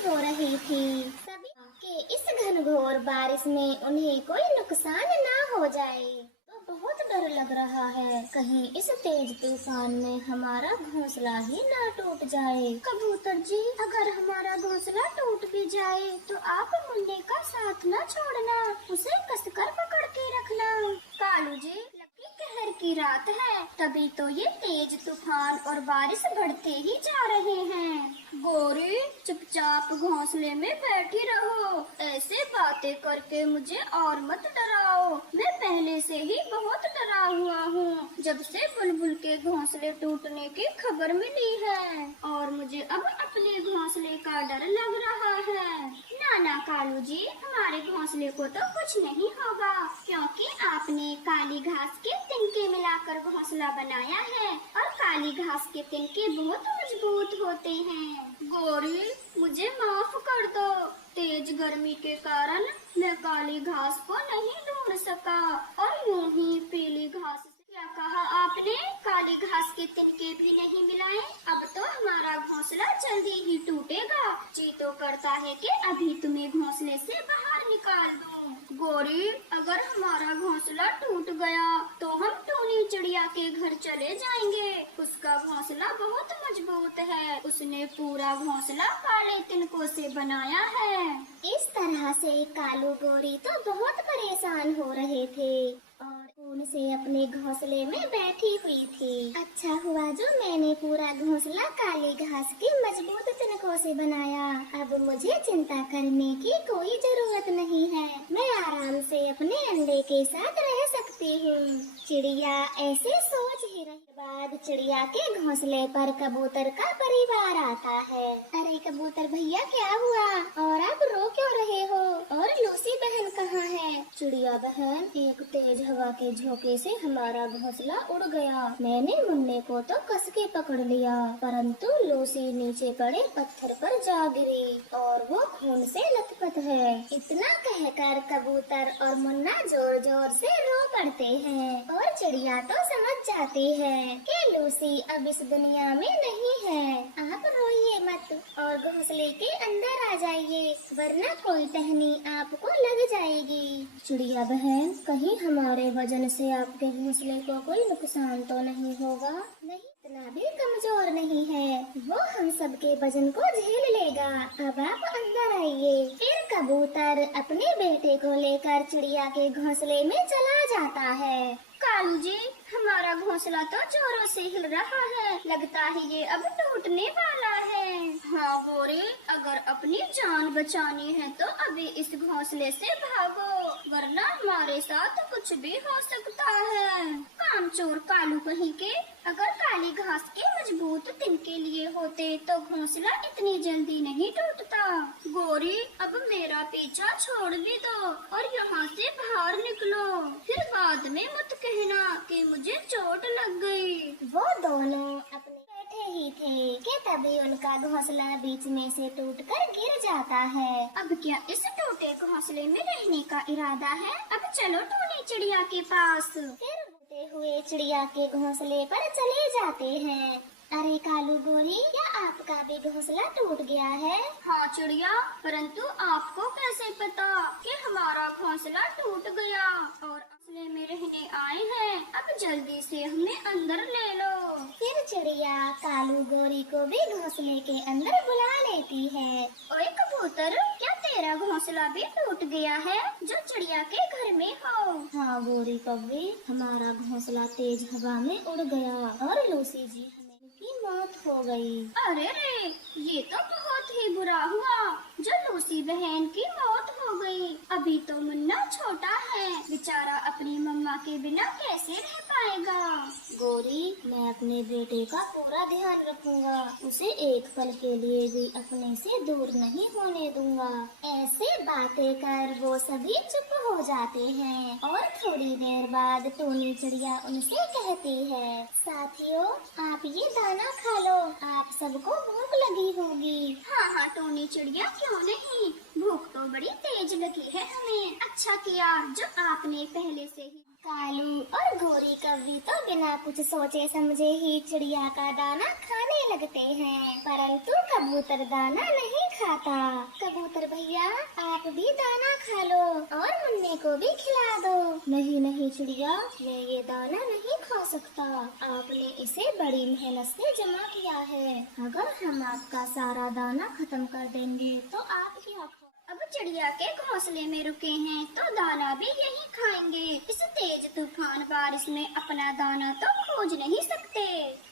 हो रही थी सभी कि इस घनघोर बारिश में उन्हें कोई नुकसान ना हो जाए। तो बहुत डर लग रहा है, कहीं इस तेज तूफान में हमारा घोंसला ही ना टूट जाए। कबूतर जी, अगर हमारा घोंसला टूट भी जाए तो आप मुन्ने का साथ न छोड़ना, उसे कसकर पकड़ के रखना। कालू जी, लकी कहर की रात है, तभी तो ये तेज तूफान और बारिश बढ़ते ही जा रहे हैं। गोरी, चुपचाप घोंसले में बैठी रहो, ऐसे बातें करके मुझे और मत डराओ। मैं पहले से ही बहुत डरा हुआ हूँ, जब से बुलबुल के घोंसले टूटने की खबर मिली है, और मुझे अब अपने घोंसले का डर लग रहा है। नाना कालू जी, हमारे घोंसले को तो कुछ नहीं होगा, क्योंकि आपने काली घास के तिनके मिलाकर घोंसला बनाया है, और काली घास के तिनके बहुत मजबूत होते हैं। गौरी, मुझे माफ कर दो, तेज गर्मी के कारण मैं काली घास को नहीं ढूंढ सका, और यूं ही पीली घास। क्या कहा आपने? काली घास के तिनके भी नहीं मिलाए? अब तो हमारा घोंसला जल्दी ही टूटेगा। जी तो करता है कि अभी तुम्हें घोंसले से बाहर निकाल दूं। गौरी, अगर हमारा घोंसला टूट गया तो हम टूनी चिड़िया के घर चले जाएंगे। उसका घोंसला बहुत मजबूत है, उसने पूरा घोंसला काले तिनकों से बनाया है। इस तरह से कालू गोरी तो बहुत परेशान हो रहे थे और उनसे अपने घोंसले में बैठी हुई थी। अच्छा हुआ जो मैंने पूरा घोंसला काली घास के मजबूत तिनकों से बनाया। अब मुझे चिंता करने की कोई जरूरत नहीं है, मैं आराम से अपने अंडे के साथ रह सकती हूँ। चिड़िया ऐसे सोच ही रही। बाद चिड़िया के घोंसले पर कबूतर का परिवार आता है। अरे कबूतर भैया, क्या हुआ और आप रो क्यों रहे हो? और लूसी बहन कहाँ है? चिड़िया बहन, एक तेज हवा के झोंके से हमारा घोंसला उड़ गया। मैंने मुन्ने को तो कस के पकड़ लिया, परंतु लूसी नीचे पड़े पत्थर पर जा गिरी और वो खून से लथपथ है। इतना कहकर कबूतर और मुन्ना जोर जोर से रो पड़ते हैं और चिड़िया तो समझ जाती है कि लूसी अब इस दुनिया में नहीं है। आप रोइए मत और घोंसले के अंदर आ जाइए, वरना कोई टहनी आपको लग जाएगी। चिड़िया बहन, कहीं हमारे वजन से आपके घोंसले को कोई नुकसान तो नहीं होगा? नहीं, इतना भी कमजोर नहीं है, वो हम सबके वजन को झेल लेगा। अब आप अंदर आइए। फिर कबूतर अपने बेटे को लेकर चिड़िया के घोंसले में चला जाता है। कालू जी, हमारा घोंसला तो जोरों से हिल रहा है, लगता है ये अब टूटने वाला है। हाँ गोरी, अगर अपनी जान बचानी है तो अभी इस घोंसले से भागो, वरना हमारे साथ कुछ भी हो सकता है। कामचोर कालू कहीं के, अगर काली घास के मजबूत तिनके लिए होते तो घोंसला इतनी जल्दी नहीं टूटता। गोरी, अब मेरा पीछा छोड़ भी दो और यहाँ से बाहर निकलो, फिर बाद में मत कहना कि मुझे चोट लग गई। वो दोनों अपने बैठे ही थे कि तभी उनका घोंसला बीच में से टूटकर गिर जाता है। अब क्या इस टूटे घोंसले में रहने का इरादा है? अब चलो टूनी चिड़िया के पास। फिर उड़ते हुए चिड़िया के घोंसले पर चले जाते हैं। अरे कालू गोरी, क्या आपका भी घोंसला टूट गया है? हाँ चिड़िया, परंतु आपको कैसे पता कि हमारा घोंसला टूट गया? और घोंसले में रहने आए हैं, अब जल्दी से हमें अंदर ले लो। फिर चिड़िया कालू गोरी को भी घोंसले के अंदर बुला लेती है। ओए कबूतर, क्या तेरा घोंसला भी टूट गया है जो चिड़िया के घर में हो? हाँ गोरी कौवे, हमारा घोंसला तेज हवा में उड़ गया और लूसी जी की मौत हो गई। अरे रे, ये तो बहुत ही बुरा हुआ जो लूसी बहन की मौत हो गई। अभी तो मुन्ना छोटा है, बेचारा अपनी मम्मा के बिना कैसे रह पाएगा। गोरी, मैं अपने बेटे का पूरा ध्यान रखूंगा, उसे एक पल के लिए भी अपने से दूर नहीं होने दूंगा। ऐसे बातें कर वो सभी चुप हो जाते हैं और थोड़ी देर बाद टूनी चिड़िया उनसे कहती है, साथियों, आप ये दाना खा लो, आप सबको भूख लगी होगी। हाँ हाँ टोनी चिड़िया, क्यों नहीं, भूख तो बड़ी तेज लगी है हमें। अच्छा किया जो आपने पहले से ही। कालू और गोरी कौवी तो बिना कुछ सोचे समझे ही चिड़िया का दाना खाने लगते हैं, परंतु कबूतर दाना नहीं खाता। कबूतर भैया आप भी दाना खा लो और मुन्ने को भी खिला दो। नहीं नहीं चिड़िया, मैं ये दाना नहीं खा सकता। आपने इसे बड़ी मेहनत से जमा किया है। अगर हम आपका सारा दाना खत्म कर देंगे तो आप क्या खा। अब चिड़िया के घोंसले में रुके हैं तो दाना भी यही खाएंगे। इस तेज तूफान बारिश में अपना दाना तो खोज नहीं सकते।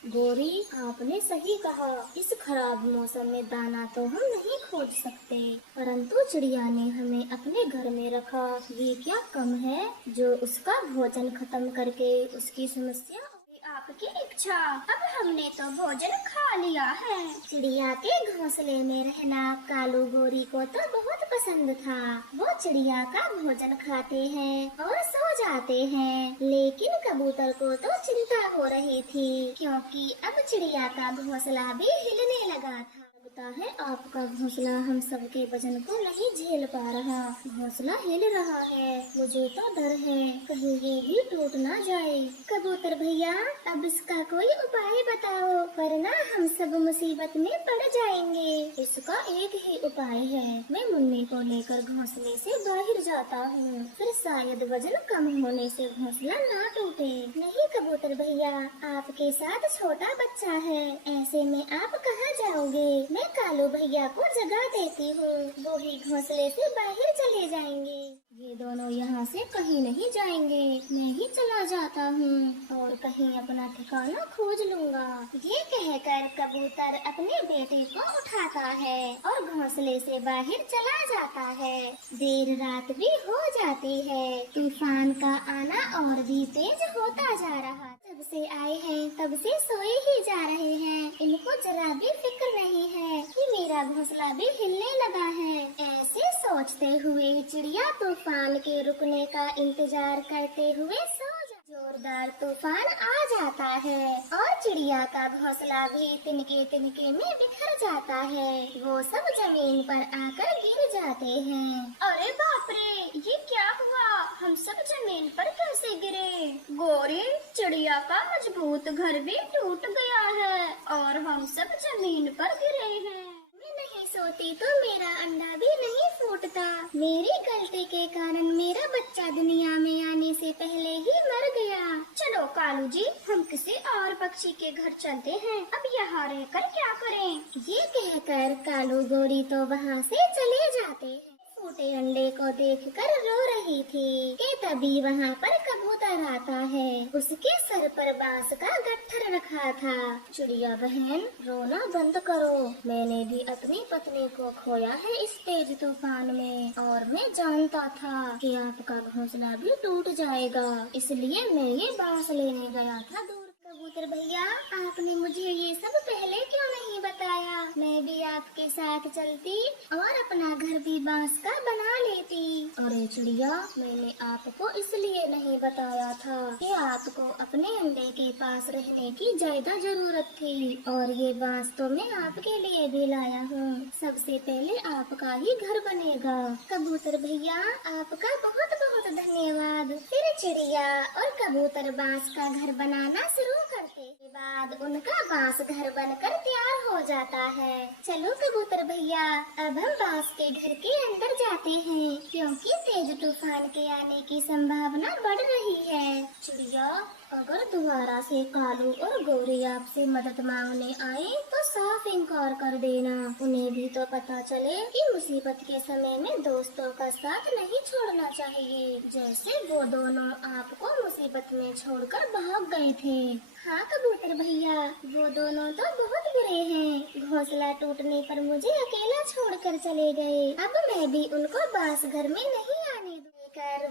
गोरी आपने सही कहा, इस खराब मौसम में दाना तो हम नहीं खोज सकते, परंतु चिड़िया ने हमें अपने घर में रखा। ये क्या कम है जो उसका भोजन खत्म करके उसकी समस्या। आपकी इच्छा, अब हमने तो भोजन खा लिया है। चिड़िया के घोंसले में रहना कालू गोरी को तो बहुत पसंद था। वो चिड़िया का भोजन खाते हैं और सो जाते हैं, लेकिन कबूतर को तो चिंता हो रही थी क्योंकि अब चिड़िया का घोंसला भी हिलने लगा था। लगता है आपका घोंसला हम सबके वजन को नहीं झेल पा रहा। घोंसला हिल रहा है, मुझे तो डर है कहीं ये भी टूट ना जाए। कबूतर भैया अब इसका कोई उपाय बताओ, वरना हम सब मुसीबत में पड़ जाएंगे। इसका एक ही उपाय है, मैं मुन्ने को लेकर घोंसले से बाहर जाता हूँ, फिर शायद वजन कम होने से घोंसला ना टूटे। नहीं कबूतर भैया, आपके साथ छोटा बच्चा है, ऐसे में आप कहाँ जाओगे। मैं कालू भैया को जगा देती हूँ, वो ही घोंसले से बाहर चले जाएंगे। ये दोनों यहाँ से कहीं नहीं जाएंगे, मैं ही चला जाता हूँ और कहीं अपना ठिकाना खोज लूँगा। ये कहकर कबूतर अपने बेटे को उठाता है और घोंसले से बाहर चला जाता है। देर रात भी हो जाती है, तूफान का आना और भी तेज होता जा रहा। तब से आए हैं तब से सोए ही जा रहे हैं, इनको जरा भी फिक्र नहीं है कि मेरा घोंसला भी हिलने लगा है। ऐसे सोचते हुए चिड़िया तूफान के रुकने का इंतजार करते हुए सो जोरदार तूफान आ जाता है और चिड़िया का घोंसला भी तिनके तिनके में बिखर जाता है। वो सब जमीन पर आकर गिर जाते हैं। अरे बाप रे, ये क्या हुआ, हम सब जमीन पर कैसे गिरे। गोरी, चिड़िया का मजबूत घर भी टूट गया है और हम सब जमीन पर गिरे हैं। मैं नहीं सोती तो मेरा अंडा भी नहीं फूटता। मेरी गलती के कारण मेरा बच्चा दुनिया में आने से पहले ही मर गया। चलो कालू जी, हम किसी और पक्षी के घर चलते हैं, अब यहाँ रहकर क्या करें। ये कहकर कालू गोरी तो वहाँ से चले जाते हैं। फूटे अंडे को देखकर रो रही थी कि तभी वहाँ पर कबूतर आता है। उसके सर पर बांस का गट्ठर रखा था। चिड़िया बहन, रोना बंद करो, मैंने भी अपनी पत्नी को खोया है इस तेज तूफान में और मैं जानता था कि आपका घोंसला भी टूट जाएगा, इसलिए मैं ये बांस लेने गया था दूर। कबूतर भैया, आपने मुझे ये सब पहले क्यों नहीं बताया। मैं भी आपके साथ चलती और अपना घर भी बांस का बना लेती। अरे चिड़िया, मैंने आपको इसलिए नहीं बताया था कि आपको अपने अंडे के पास रहने की ज्यादा जरूरत थी और ये बांस तो मैं आपके लिए भी लाया हूँ। सबसे पहले आपका ही घर बनेगा। कबूतर भैया, आपका बहुत बहुत धन्यवाद। फिर चिड़िया और कबूतर बांस का घर बनाना शुरू करते के बाद उनका बांस घर बनकर तैयार हो जाता है। चलो कबूतर भैया, अब हम बांस के घर के अंदर जाते हैं क्योंकि तेज तूफान के आने की संभावना बढ़ रही है। चिड़िया, अगर दोबारा से कालू और गौरी आपसे मदद मांगने आए तो साफ इनकार कर देना। उन्हें भी तो पता चले कि मुसीबत के समय में दोस्तों का साथ नहीं छोड़ना चाहिए, जैसे वो दोनों आपको मुसीबत में छोड़कर भाग गए थे। हाँ कबूतर भैया, वो दोनों तो बहुत बुरे हैं, घोंसला टूटने पर मुझे अकेला छोड़कर चले गए। अब मैं भी उनको बांस घर में नहीं आने दूंगा।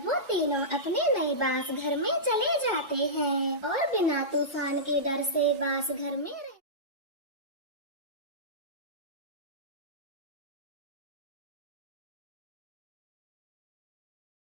वो तीनों अपने नए बांस घर में चले जाते हैं और बिना तूफान के डर से बांस घर में